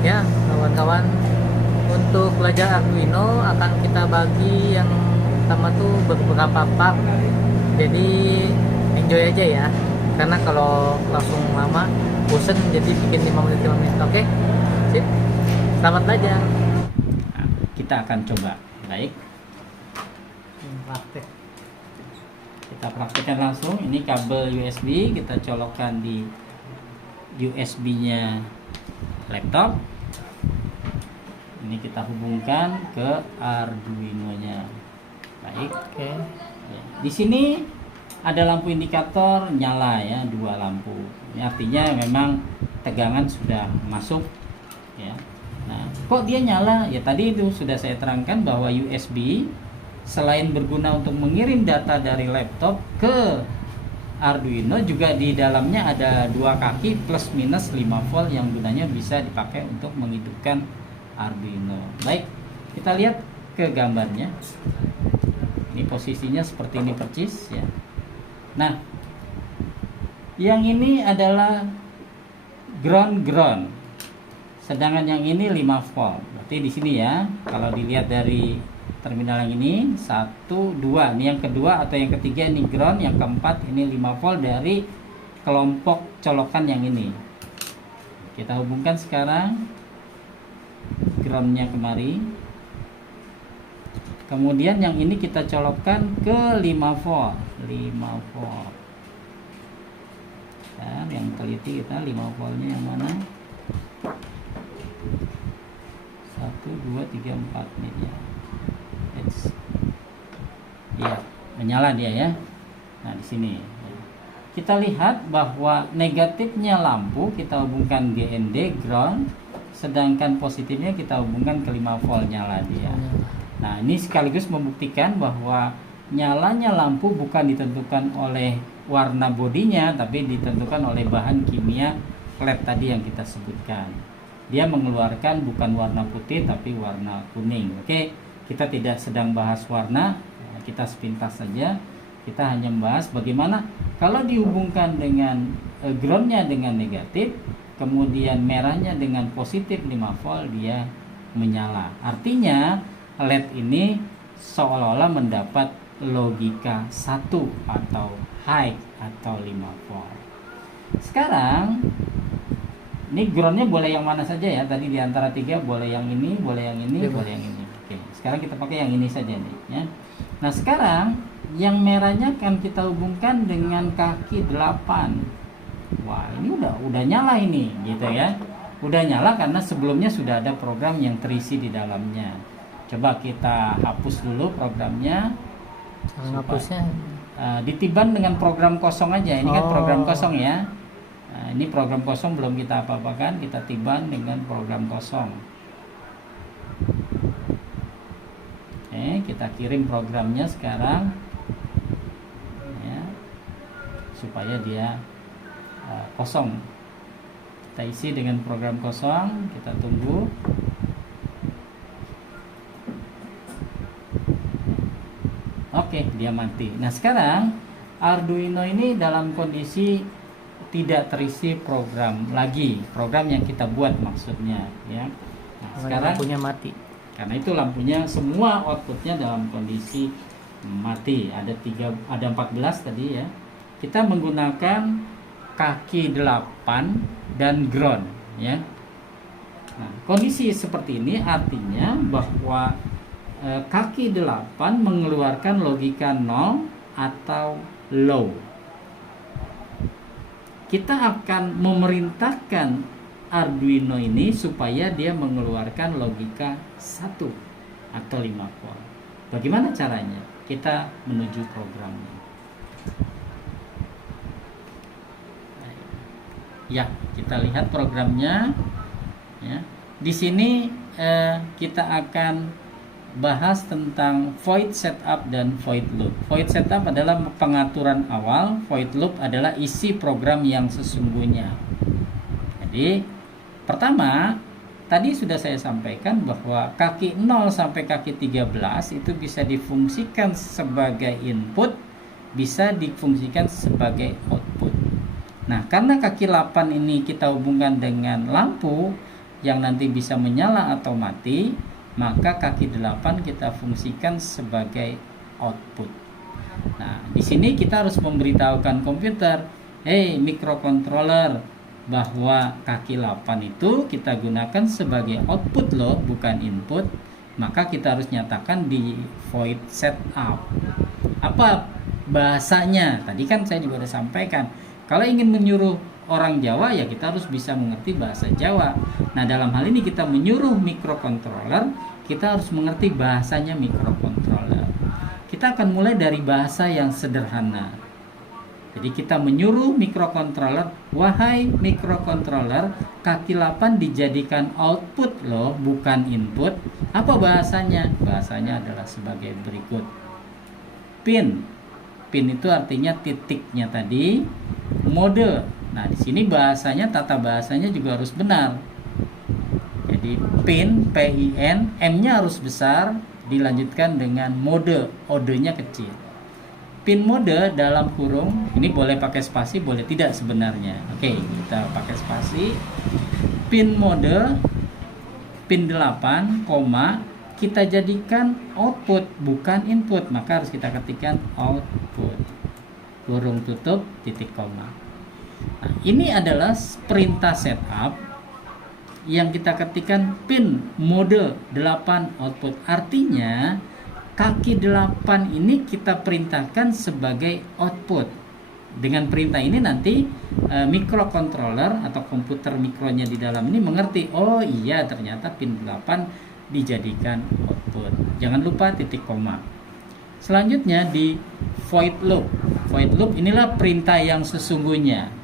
Ya, kawan-kawan, untuk belajar Arduino akan kita bagi yang pertama tuh beberapa part. Jadi enjoy aja ya. Karena kalau langsung lama bosen, jadi bikin 5 menit 5 menit. Oke? Sip. Selamat belajar. Nah, kita akan coba. Baik, Praktek. kita praktekkan langsung. Ini kabel USB, kita colokkan di USB-nya laptop. Ini kita hubungkan ke Arduino-nya. Baik. Oke. Ya. Di sini ada lampu indikator nyala ya, 2 lampu. Ini artinya memang tegangan sudah masuk ya. Nah, kok dia nyala? Ya tadi itu sudah saya terangkan bahwa USB selain berguna untuk mengirim data dari laptop ke Arduino, juga di dalamnya ada 2 kaki plus minus 5 volt yang gunanya bisa dipakai untuk menghidupkan Arduino. Baik, kita lihat ke gambarnya. Ini posisinya seperti ini persis ya. Nah, yang ini adalah ground. Sedangkan yang ini 5 volt. Berarti di sini ya, kalau dilihat dari terminal yang ini 1, 2. Ini yang kedua atau yang ketiga ini ground, yang keempat ini 5 volt dari kelompok colokan yang ini. Kita hubungkan sekarang groundnya kemari. Kemudian yang ini kita colokkan ke 5 volt. 5 volt. Dan yang teliti kita 5 voltnya yang mana? 1, 2, 3, 4 nih ya. Iya, menyala dia ya. Nah, di sini kita lihat bahwa negatifnya lampu kita hubungkan GND ground, sedangkan positifnya kita hubungkan ke 5 volt, nyala dia. Nah, ini sekaligus membuktikan bahwa nyalanya lampu bukan ditentukan oleh warna bodinya, tapi ditentukan oleh bahan kimia LED tadi yang kita sebutkan. Dia mengeluarkan bukan warna putih tapi warna kuning. Oke, kita tidak sedang bahas warna, kita sepintas saja. Kita hanya membahas bagaimana kalau dihubungkan dengan groundnya dengan negatif, kemudian merahnya dengan positif 5 volt, dia menyala. Artinya LED ini seolah-olah mendapat logika 1 atau high atau 5 volt. Sekarang ini groundnya boleh yang mana saja ya. Tadi di antara 3 boleh yang ini, boleh yang ini, boleh yang ini. Oke, sekarang kita pakai yang ini saja nih ya. Nah, sekarang yang merahnya akan kita hubungkan dengan kaki 8. Wah, ini udah nyala ini gitu ya. Udah nyala karena sebelumnya sudah ada program yang terisi di dalamnya. Coba kita hapus dulu programnya. Hapusnya Ditiban dengan program kosong aja. Ini kan program kosong ya. Nah, ini program kosong belum kita apa-apakan, kita tiban dengan program kosong. Kita kirim programnya sekarang ya, supaya dia kosong. Kita isi dengan program kosong, kita tunggu. Oke, dia mati. Nah, sekarang Arduino ini dalam kondisi tidak terisi program lagi, program yang kita buat maksudnya ya. Nah, sekarang lampunya mati. Karena itu lampunya semua outputnya dalam kondisi mati. Ada 14 tadi ya. Kita menggunakan kaki 8 dan ground ya. Nah, kondisi seperti ini artinya bahwa kaki 8 mengeluarkan logika 0 atau low. Kita akan memerintahkan Arduino ini supaya dia mengeluarkan logika 1 atau 5 volt. Bagaimana caranya? Kita menuju programnya. Ya, kita lihat programnya ya. Di sini kita akan bahas tentang void setup dan void loop. Void setup adalah pengaturan awal, void loop adalah isi program yang sesungguhnya. Jadi pertama, tadi sudah saya sampaikan bahwa kaki 0 sampai kaki 13 itu bisa difungsikan sebagai input, bisa difungsikan sebagai output. Nah, karena kaki 8 ini kita hubungkan dengan lampu, yang nanti bisa menyala atau mati, maka kaki 8 kita fungsikan sebagai output. Nah, di sini kita harus memberitahukan komputer, hey microcontroller, bahwa kaki 8 itu kita gunakan sebagai output loh, bukan input. Maka kita harus nyatakan di void setup. Apa bahasanya? Tadi kan saya juga udah sampaikan, kalau ingin menyuruh orang Jawa ya kita harus bisa mengerti bahasa Jawa. Nah, dalam hal ini kita menyuruh microcontroller, kita harus mengerti bahasanya microcontroller. Kita akan mulai dari bahasa yang sederhana. Jadi kita menyuruh microcontroller, wahai microcontroller, kaki 8 dijadikan output loh, bukan input. Apa bahasanya? Bahasanya adalah sebagai berikut. Pin. Pin itu artinya titiknya tadi. Mode. Nah, di sini bahasanya, tata bahasanya juga harus benar. Jadi pin, PIN, M-nya harus besar, dilanjutkan dengan mode, O-nya kecil. Pin mode dalam kurung, ini boleh pakai spasi, boleh tidak sebenarnya. Oke, kita pakai spasi. Pin mode, pin 8, kita jadikan output, bukan input, maka harus kita ketikkan output. Kurung tutup, titik koma. Nah, ini adalah perintah setup yang kita ketikkan pin mode 8 output. Artinya kaki 8 ini kita perintahkan sebagai output. Dengan perintah ini nanti microcontroller atau komputer mikronya di dalam ini mengerti, oh iya ternyata pin 8 dijadikan output. Jangan lupa titik koma. Selanjutnya di void loop. Void loop inilah perintah yang sesungguhnya.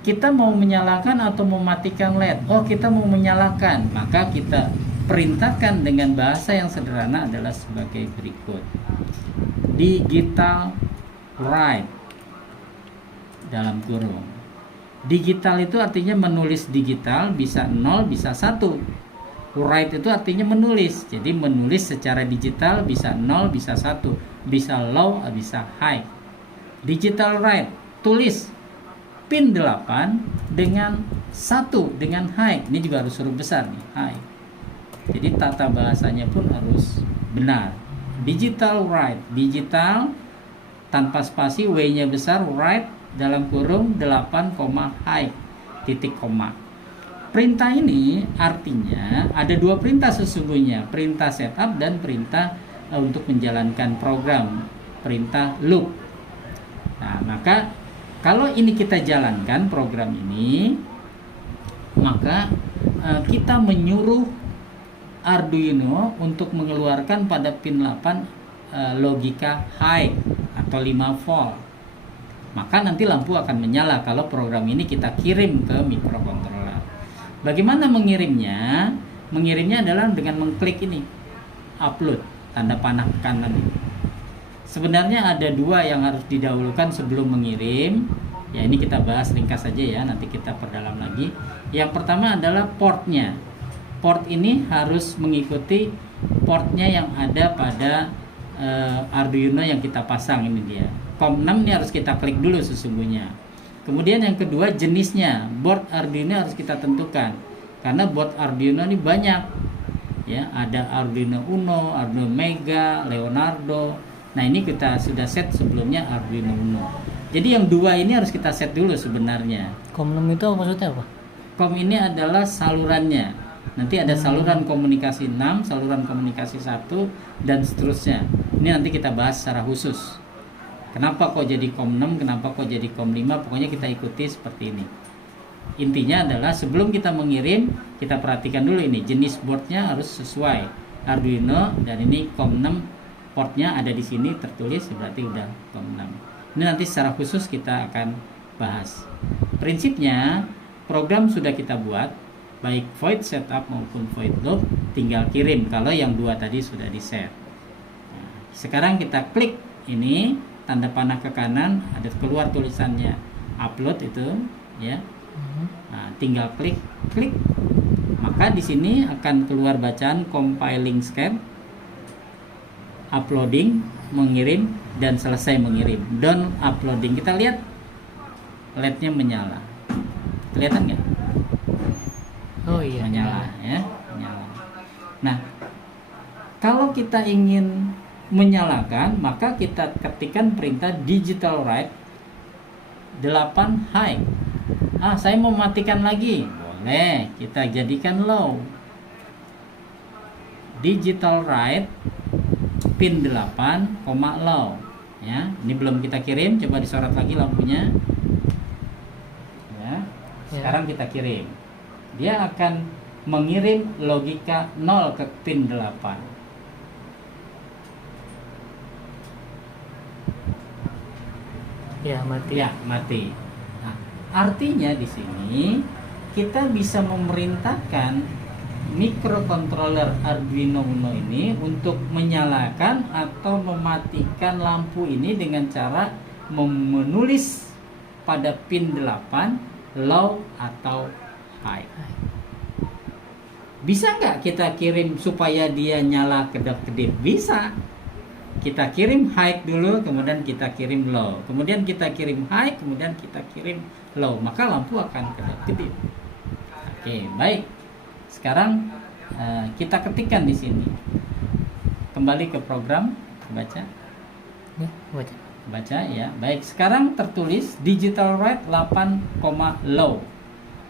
Kita mau menyalakan atau mematikan LED. Oh, kita mau menyalakan, maka kita perintahkan dengan bahasa yang sederhana adalah sebagai berikut. Digital write dalam kurung. Digital itu artinya menulis digital, bisa 0 bisa 1. Write itu artinya menulis. Jadi menulis secara digital bisa 0 bisa 1, bisa low bisa high. Digital write, tulis pin 8 dengan 1 dengan high. Ini juga harus huruf besar nih, high. Jadi tata bahasanya pun harus benar. Digital write, digital tanpa spasi, W-nya besar, write dalam kurung 8, high, titik koma. Perintah ini artinya ada dua perintah sesungguhnya, perintah setup dan perintah untuk menjalankan program, perintah loop. Nah, maka kalau ini kita jalankan program ini, maka kita menyuruh Arduino untuk mengeluarkan pada pin 8 logika high atau 5 volt. Maka nanti lampu akan menyala kalau program ini kita kirim ke microcontroller. Bagaimana mengirimnya? Mengirimnya adalah dengan mengklik ini, upload, tanda panah kanan ini. Sebenarnya ada dua yang harus didahulukan sebelum mengirim. Ya, ini kita bahas ringkas saja ya, nanti kita perdalam lagi. Yang pertama adalah portnya. Port ini harus mengikuti portnya yang ada pada Arduino yang kita pasang, ini dia. COM6 ini harus kita klik dulu sesungguhnya. Kemudian yang kedua jenisnya, board Arduino harus kita tentukan. Karena board Arduino ini banyak. Ya, ada Arduino Uno, Arduino Mega, Leonardo. Nah, ini kita sudah set sebelumnya Arduino Uno. Jadi yang dua ini harus kita set dulu sebenarnya. COM6 itu maksudnya apa? COM ini adalah salurannya. Nanti ada saluran komunikasi 6, saluran komunikasi 1, dan seterusnya. Ini nanti kita bahas secara khusus. Kenapa kok jadi COM6, kenapa kok jadi COM5, pokoknya kita ikuti seperti ini. Intinya adalah sebelum kita mengirim, kita perhatikan dulu ini, jenis boardnya harus sesuai. Arduino, dan ini COM6, portnya ada di sini tertulis, berarti udah COM6. Ini nanti secara khusus kita akan bahas. Prinsipnya, program sudah kita buat, baik void setup maupun void loop, tinggal kirim kalau yang dua tadi sudah di set. Nah, sekarang kita klik ini, tanda panah ke kanan, ada keluar tulisannya upload itu, ya. Nah, tinggal klik, maka di sini akan keluar bacaan compiling scan, uploading, mengirim, dan selesai mengirim. Done uploading. Kita lihat LED-nya menyala. Kelihatan nggak? Oh Oh iya, menyala ya, menyala. Nah, kalau kita ingin menyalakan, maka kita ketikkan perintah digital write 8 high. Saya mau matikan lagi, boleh, kita jadikan low. Digital write pin 8, low ya. Ini belum kita kirim, coba disorot lagi lampunya ya. Sekarang kita kirim. Dia akan mengirim logika 0 ke pin 8. Ya, mati. Ya, mati. Nah, artinya di sini kita bisa memerintahkan microcontroller Arduino Uno ini untuk menyalakan atau mematikan lampu ini dengan cara menulis pada pin 8 low atau high. Bisa nggak kita kirim supaya dia nyala kedap-kedip? Bisa. Kita kirim high dulu, kemudian kita kirim low, kemudian kita kirim high, kemudian kita kirim low, maka lampu akan kedap-kedip. Oke, baik. Sekarang kita ketikkan di sini. Kembali ke program, baca. Ya, baca. Baca ya. Baik, sekarang tertulis digital write 8, low.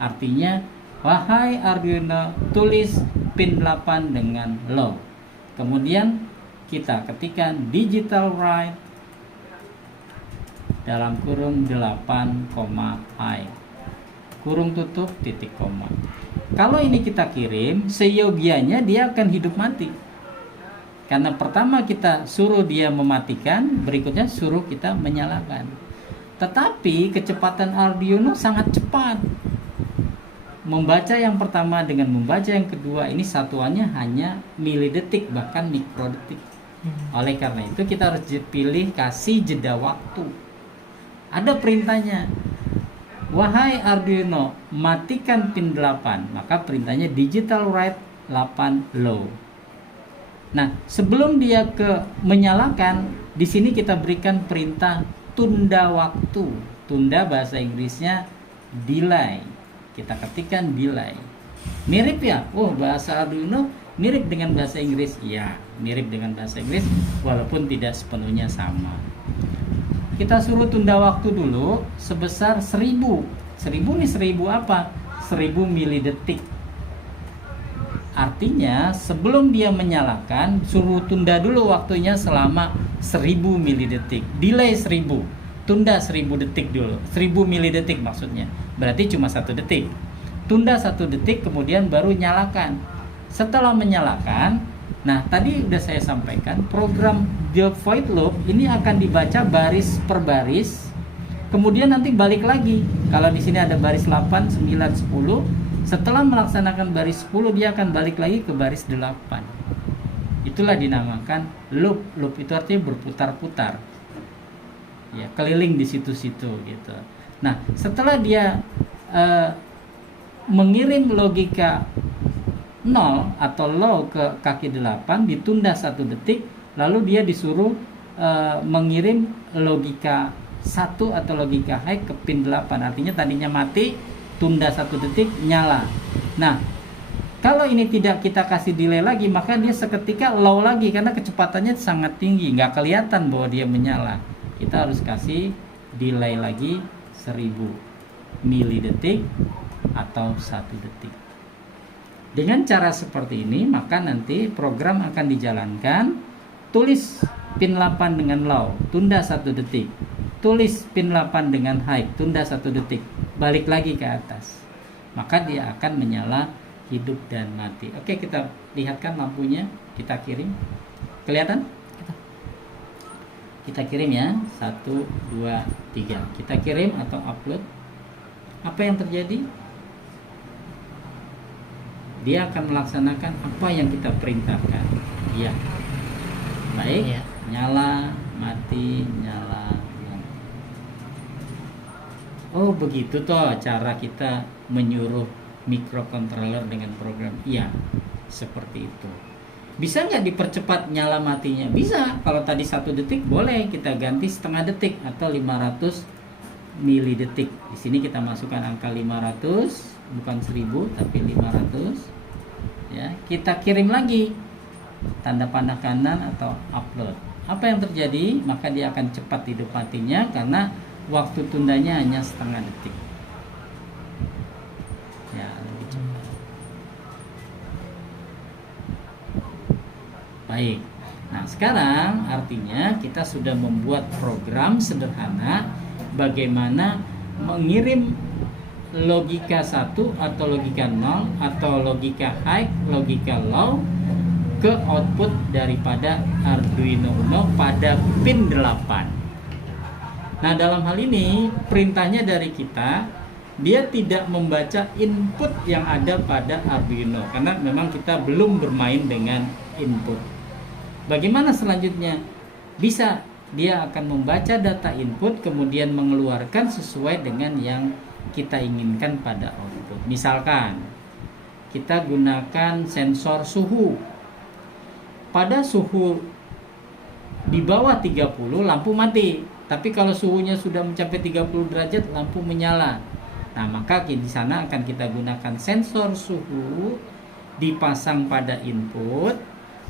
Artinya, wahai Arduino, tulis pin 8 dengan low. Kemudian kita ketikkan digital write dalam kurung 8, high. Kurung tutup titik koma. Kalau ini kita kirim, seyogianya dia akan hidup mati. Karena pertama kita suruh dia mematikan, berikutnya suruh kita menyalakan. Tetapi kecepatan Arduino sangat cepat. Membaca yang pertama dengan membaca yang kedua ini satuannya hanya milidetik, bahkan mikrodetik. Oleh karena itu kita harus pilih kasih jeda waktu. Ada perintahnya. Wahai Arduino, matikan pin 8. Maka perintahnya digital write 8 low. Nah, sebelum dia ke menyalakan, di sini kita berikan perintah tunda waktu. Tunda bahasa Inggrisnya delay. Kita ketikkan delay. Mirip ya? Bahasa Arduino mirip dengan bahasa Inggris. Ya, mirip dengan bahasa Inggris walaupun tidak sepenuhnya sama. Kita suruh tunda waktu dulu sebesar 1000. 1000 nih 1000 apa? 1000 milidetik. Artinya sebelum dia menyalakan, suruh tunda dulu waktunya selama 1000 milidetik. Delay 1000. Tunda 1000 detik dulu. 1000 milidetik maksudnya. Berarti cuma 1 detik. Tunda 1 detik kemudian baru nyalakan. Setelah menyalakan, nah tadi udah saya sampaikan, program the void loop ini akan dibaca baris per baris, kemudian nanti balik lagi. Kalau di sini ada baris 8, 9, 10, setelah melaksanakan baris 10 dia akan balik lagi ke baris 8. Itulah dinamakan loop. Loop itu artinya berputar-putar. Ya, keliling di situ-situ gitu. Nah, setelah dia mengirim logika 0 atau low ke kaki 8, ditunda 1 detik, lalu dia disuruh mengirim logika 1 atau logika high ke pin 8. Artinya tadinya mati, tunda 1 detik, nyala. Nah, kalau ini tidak kita kasih delay lagi, maka dia seketika low lagi karena kecepatannya sangat tinggi, nggak kelihatan bahwa dia menyala. Kita harus kasih delay lagi 1000 milidetik atau 1 detik. Dengan cara seperti ini, maka nanti program akan dijalankan. Tulis pin 8 dengan low, tunda 1 detik. Tulis pin 8 dengan high, tunda 1 detik. Balik lagi ke atas. Maka dia akan menyala, hidup dan mati. Oke, kita lihatkan lampunya. Kita kirim. Kelihatan? Kita kirim ya. 1, 2, 3. Kita kirim atau upload. Apa yang terjadi? Dia akan melaksanakan apa yang kita perintahkan. Ya, baik ya. Nyala, mati, nyala, mati. Oh begitu toh cara kita menyuruh microcontroller dengan program. Iya, seperti itu. Bisa nggak dipercepat nyala matinya? Bisa. Kalau tadi 1 detik boleh kita ganti setengah detik atau 500 milidetik. Di sini kita masukkan angka 500 bukan 1000 tapi 500 ya, kita kirim lagi tanda panah kanan atau upload. Apa yang terjadi? Maka dia akan cepat hidup matinya karena waktu tundanya hanya setengah detik ya, lebih cepat. Baik, nah sekarang artinya kita sudah membuat program sederhana bagaimana mengirim logika 1 atau logika 0 atau logika high, logika low ke output daripada Arduino Uno pada pin 8. Nah, dalam hal ini perintahnya dari kita, dia tidak membaca input yang ada pada Arduino karena memang kita belum bermain dengan input. Bagaimana selanjutnya? Bisa, dia akan membaca data input kemudian mengeluarkan sesuai dengan yang kita inginkan pada output. Misalkan kita gunakan sensor suhu. Pada suhu di bawah 30 lampu mati, tapi kalau suhunya sudah mencapai 30 derajat lampu menyala. Nah, maka di sana akan kita gunakan sensor suhu dipasang pada input,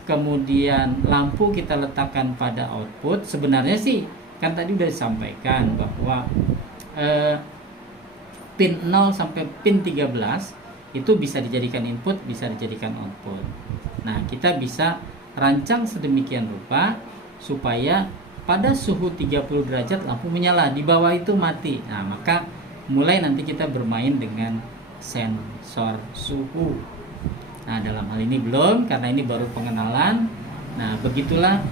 kemudian lampu kita letakkan pada output. Sebenarnya sih kan tadi sudah disampaikan bahwa pin 0 sampai pin 13 itu bisa dijadikan input, bisa dijadikan output. Nah, kita bisa rancang sedemikian rupa supaya pada suhu 30 derajat lampu menyala, di bawah itu mati. Nah, maka mulai nanti kita bermain dengan sensor suhu. Nah, dalam hal ini belum, karena ini baru pengenalan. Nah, begitulah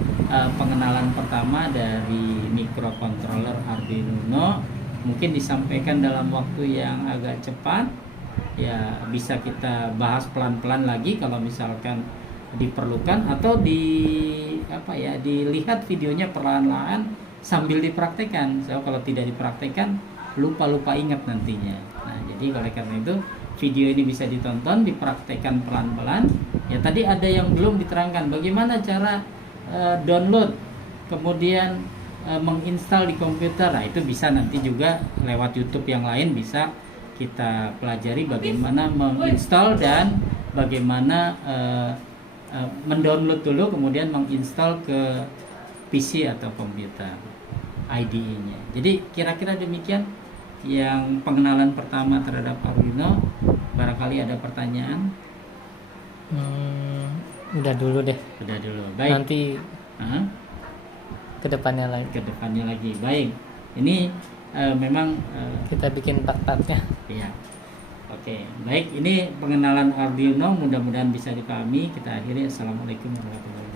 pengenalan pertama dari microcontroller Arduino Uno. Mungkin disampaikan dalam waktu yang agak cepat. Ya, bisa kita bahas pelan-pelan lagi kalau misalkan diperlukan, atau dilihat videonya perlahan-lahan sambil dipraktekkan. So, kalau tidak dipraktekkan lupa ingat nantinya. Nah, jadi oleh karena itu video ini bisa ditonton, dipraktekkan pelan-pelan. Ya, tadi ada yang belum diterangkan bagaimana cara download kemudian menginstal di komputer. Nah, itu bisa nanti juga lewat YouTube yang lain bisa kita pelajari bagaimana menginstal dan bagaimana mendownload dulu kemudian menginstal ke PC atau komputer IDE-nya. Jadi kira-kira demikian yang pengenalan pertama terhadap Arduino. Barangkali ada pertanyaan? Udah dulu deh. Udah dulu. Baik. Nanti kedepannya lagi. Baik. Ini memang kita bikin part-partnya. Iya. Oke, baik. Ini pengenalan Arduino, mudah-mudahan bisa dipahami. Kita akhiri. Assalamualaikum warahmatullahi wabarakatuh.